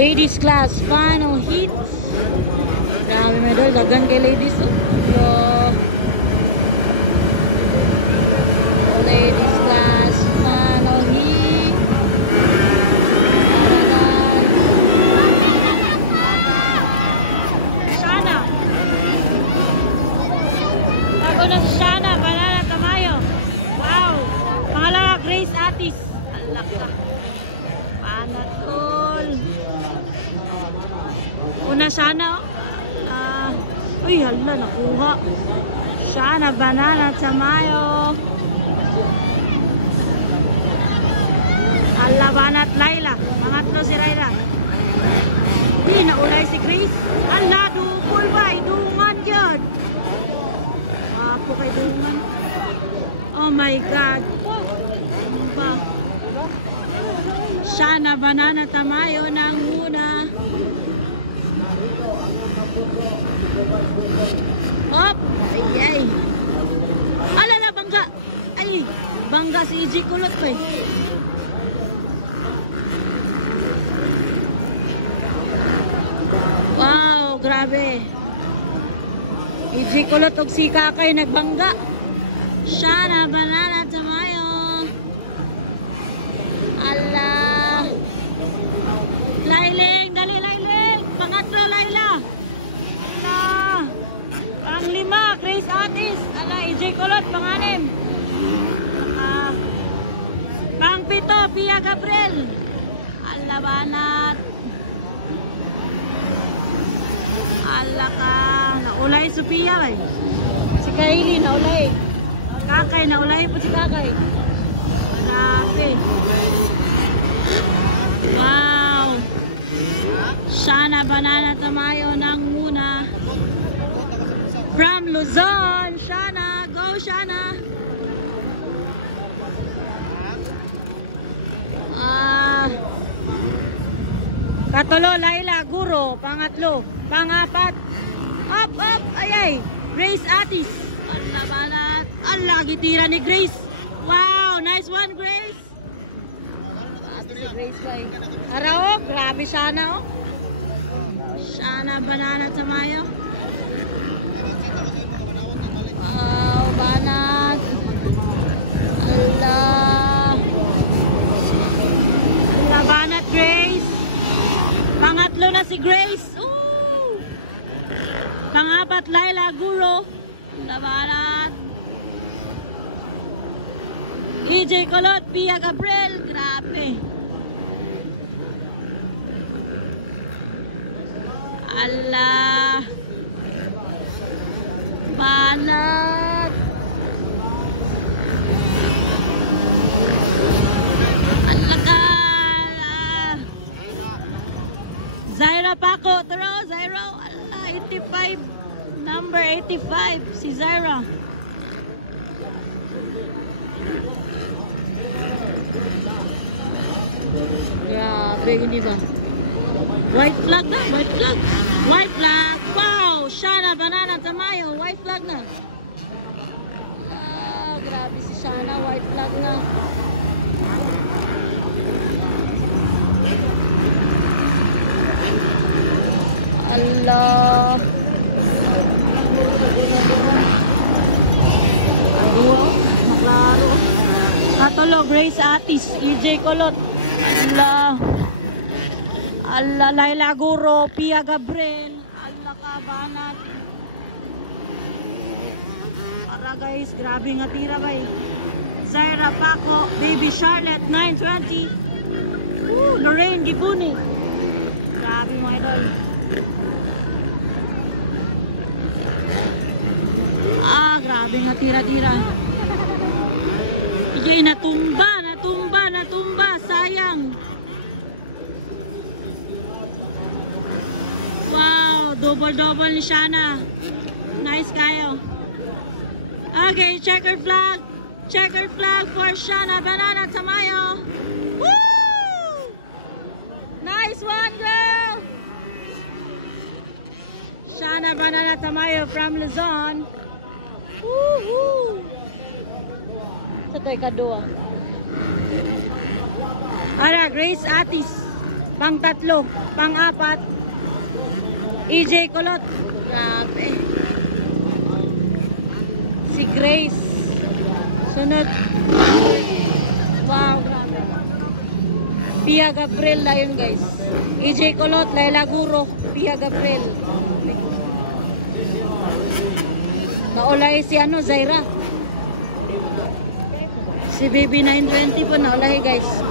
Ladies class final heat. Grabe mga idol, dagan kay ladies. Ladies class final heat. Shana. Ako na si Shana, Banana Tamayo. Wow. Pangalawa, Grace Atis. Alak ka. Panatol. Una Shana. Uy, hala, nakuha. Shana, Banana Tamayo. Alabanat Laila. Mangatlo si Laila. Di naulay si Grace. Ala, dukol ba? Dungan yun. Apo kay dungan. Oh my God. Ano ba? Shana, Banana Tamayo ng muna. Hop! Ay, ay. Alala, bangga. Ay, bangga si EJ Kulot pa eh. Wow, grabe. EJ Kulot og si Kakay nagbangga. Shana, Banana Tamayo. Ala. Lailing, dali Lailing. Pangatlo Laila. Ala. Panglima, Grace Atis. Ala, EJ Kulot, panganim. Pangpito, Pia Gabriel. Ala, Banat. Ala ka. Naulay Sophia eh. Si Kylie naulay. Kakay naulay po si Kakay. Grabe. Wow. Shana, Banana Tamayo ng muna. From Luzon. Shana. Go Shana. Katulo, Laila, Guro. Pangatlo. Pangapat. Up, up. Ayay. Grace Atis. Allah, Banat. Allah, gitira ni Grace. Wow, nice one, Grace. Ate si Grace ba eh. Ara, oh, grabe Shana, oh. Shana, Banana Tamayo. Wow, Banat. Allah. Allah, Banat, Grace. Pangatlo na si Grace. Ooh. Pangapat, Laila, Guro. Allah, Banat. EJ Kulot, Pia Gabriel. Grabe. Allah. Banat. Allah ka. Zaira Paco. Taro, Zaira. Allah, 85. Number 85. Si Zaira. Grabe, hindi ba? White flag na, white flag. White flag. Wow, Shana, Banana Tamayo. White flag na. Ah, grabe si Shana, white flag na. Allah. Maklaro. Katulo, Grace Atis, EJ Kulot. Allah. Allah, Laila Guro, Pia Gabriel. Allah ka, Banat. Para guys, grabe nga tira ba eh. Zaira Paco, Baby Charlotte, 920. Lorraine Gibuni. Grabe mga idol. Grabe nga tira-tira. Iyay, natumba, sayang. Wow, double-double ni Shana. Nice kayo. Okay, checkered flag for Shana, Banana Tamayo. Woo! Nice one, girl. Shana, Banana Tamayo from Luzon. Woohoo! Sa to'y kadua. Ara, Grace Atis. Pang-3, pang-4, EJ Kulot. Grabe. Si Grace. Sunod. Wow, grabe. Pia Gabriel na yun, guys. EJ Kulot, Laila Guro, Pia Gabriel. Naulay si ano, Zaira. Si Baby 920 po naulay, guys.